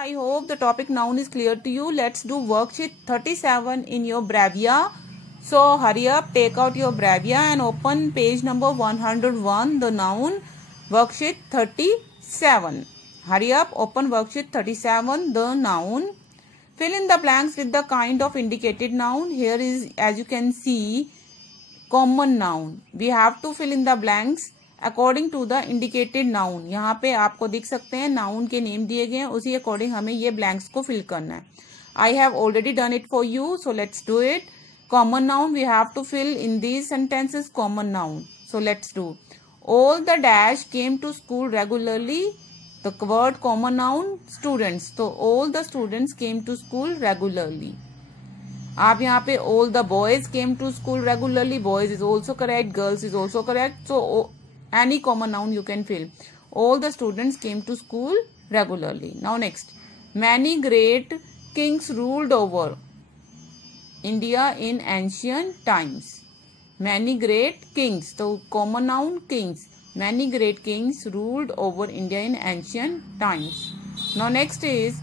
I hope the topic noun is clear to you. Let's do worksheet 37 in your Bravia. So hurry up, take out your Bravia and open page number 101, the noun, worksheet 37. Hurry up, open worksheet 37, the noun. Fill in the blanks with the kind of indicated noun. Here is, as you can see, common noun. We have to fill in the blanks according to the indicated noun. यहाँ पे आपको दिख सकते हैं noun के name दिए गए हैं, उसी अकॉर्डिंग हमें ये ब्लैंक्स को फिल करना है. I have already done it for you, so let's do it. Common noun we have to fill in these sentences. Common noun, so let's do. All the dash came to school regularly. The word common noun students, तो all the students came to school regularly. आप यहाँ पे all the boys came to school regularly. Boys is also correct, girls is also correct. So any common noun you can fill. All the students came to school regularly. Now next, many great kings ruled over India in ancient times. Many great kings, so common noun kings. Many great kings ruled over India in ancient times. Now next is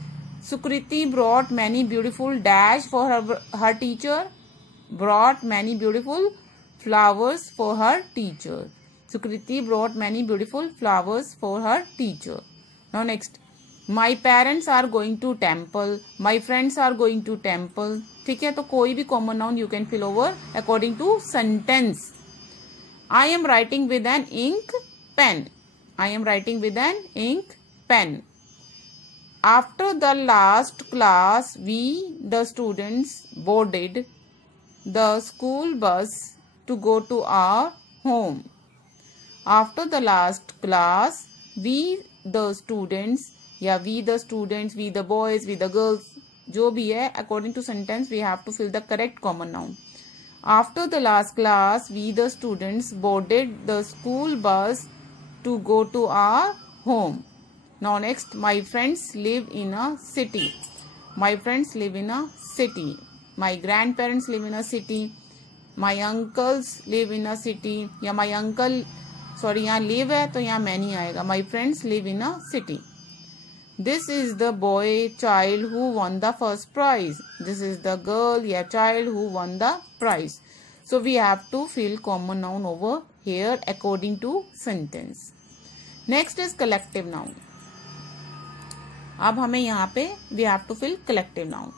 Sukriti brought many beautiful dash for her teacher. Brought many beautiful flowers for her teacher. Sukriti brought many beautiful flowers for her teacher. Now next, my parents are going to temple. My friends are going to temple. ठीक है, तो कोई भी common noun you can fill over according to sentence. I am writing with an ink pen. I am writing with an ink pen. After the last class, we, the students, boarded the school bus to go to our home. After the last class, we the students, या we the students, we the boys, we the girls, जो भी है according to sentence we have to fill the correct common noun. After the last class, we the students boarded the school bus to go to our home. Now next, my friends live in a city. My friends live in a city. My grandparents live in a city. My uncles live in a city. या my uncle, sorry यहाँ live है तो यहाँ मैं नहीं आएगा. My friends live in a city. This is the boy child who won the first prize. This is the girl या child who won the prize. So we have to fill common noun over here according to sentence. Next is collective noun. अब हमें यहाँ पे we have to fill collective noun.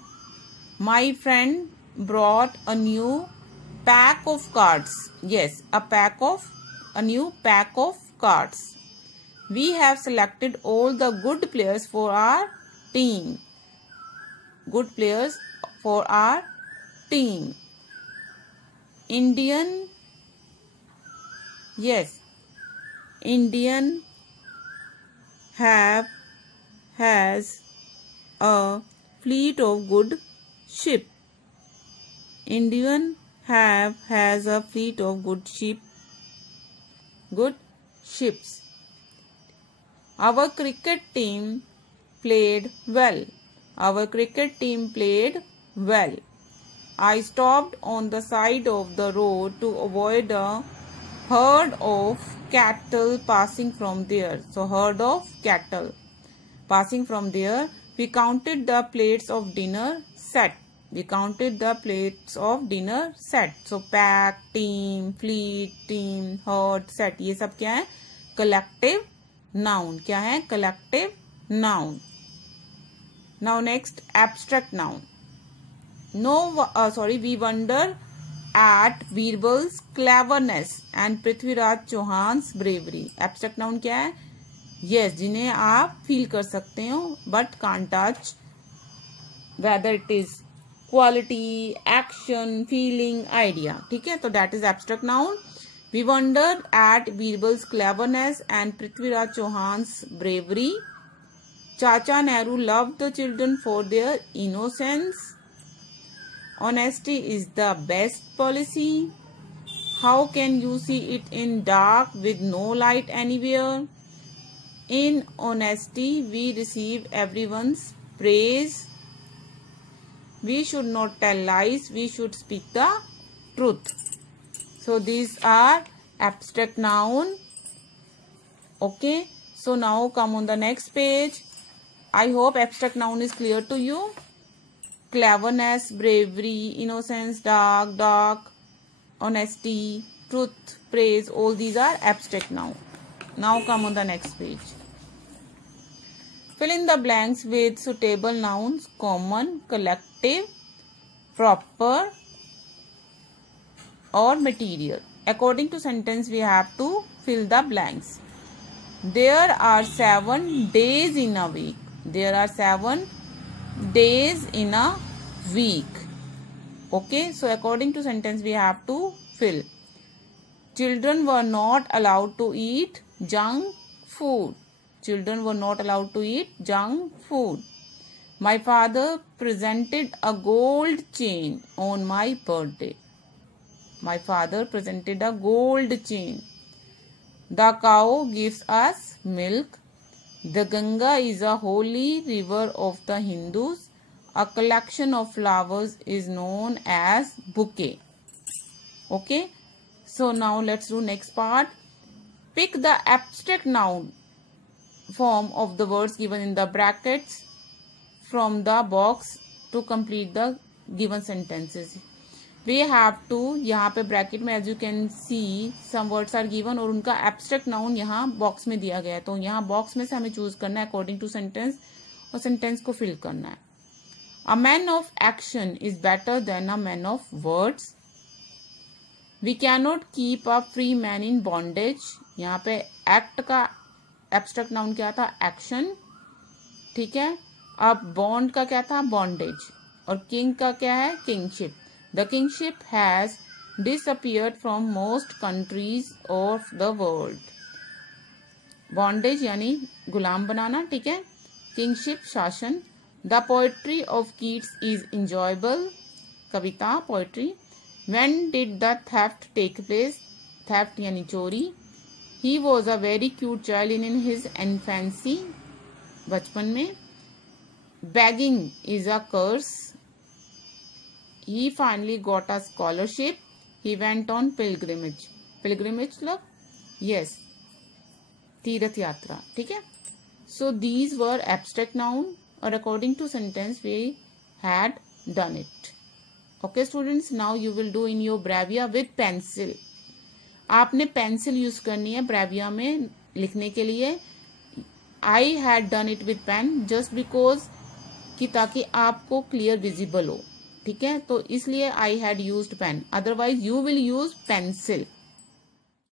My friend brought a new pack of cards. Yes, a new pack of cards. We have selected all the good players for our team. Good players for our team. Indian has a fleet of good ship. Indian has a fleet of good ships. Our cricket team played well. Our cricket team played well. I stopped on the side of the road to avoid a herd of cattle passing from there. So herd of cattle passing from there. We counted the plates of dinner set. We counted the plates of dinner set. So pack, team, fleet, team, herd, set, ये सब क्या है? Collective noun. क्या है? Collective noun. Now next, abstract noun. We wonder at Birbal's cleverness and Prithviraj Chauhan's bravery. Abstract noun क्या है? Yes, जिन्हें आप feel कर सकते हो but can't touch, whether it is quality, action, feeling, idea. ठीक है, तो that is abstract noun. We wondered at Birbal's cleverness and Prithviraj Chauhan's bravery. Chacha Nehru loved the children for their innocence. Honesty is the best policy. How can you see it in dark with no light anywhere. In honesty we receive everyone's praise. We should not tell lies. We should speak the truth. So these are abstract noun. Okay. So now come on the next page. I hope abstract noun is clear to you. Cleverness, bravery, innocence, dark, honesty, truth, praise, all these are abstract noun. Now come on the next page. Fill in the blanks with suitable nouns, common, collective, proper or material. According to sentence, we have to fill the blanks. There are 7 days in a week. There are 7 days in a week. Okay, so according to sentence, we have to fill. Children were not allowed to eat junk food. Children were not allowed to eat junk food. My father presented a gold chain on my birthday. My father presented a gold chain. The cow gives us milk. The Ganga is a holy river of the Hindus. A collection of flowers is known as bouquet. Okay. So now let's do next part. Pick the abstract noun form of the words given in the brackets from the box to complete the given sentences. We have to, यहाँ पे bracket में as you can see some words are given और उनका abstract noun यहाँ box में दिया गया है. तो यहाँ बॉक्स में से हमें चूज करना है according to sentence और सेंटेंस को फिल करना है. A man of action is better than a man of words. We cannot keep a free man in bondage. यहाँ पे act का abstract noun क्या था? Action. ठीक है. अब bond का क्या था? Bondage. और king का क्या है? Kingship. The kingship has disappeared from most countries of the world. Bondage यानी गुलाम बनाना, ठीक है. Kingship शासन. The poetry of Keats is enjoyable. Kavita, poetry. When did the theft take place? Theft यानी चोरी. He was a very cute child in his infancy. बचपन में. Begging is a curse. He finally got a scholarship. He went on pilgrimage. Pilgrimage मतलब yes, तीर्थ यात्रा, ठीक है. So these were abstract noun or according to sentence we had done it. Okay students, now you will do in your Bravia with pencil. आपने pencil use करनी है Bravia में लिखने के लिए. I had done it with pen just because कि ताकि आपको क्लियर विजिबल हो, ठीक है. तो इसलिए I had used pen, otherwise you will use pencil.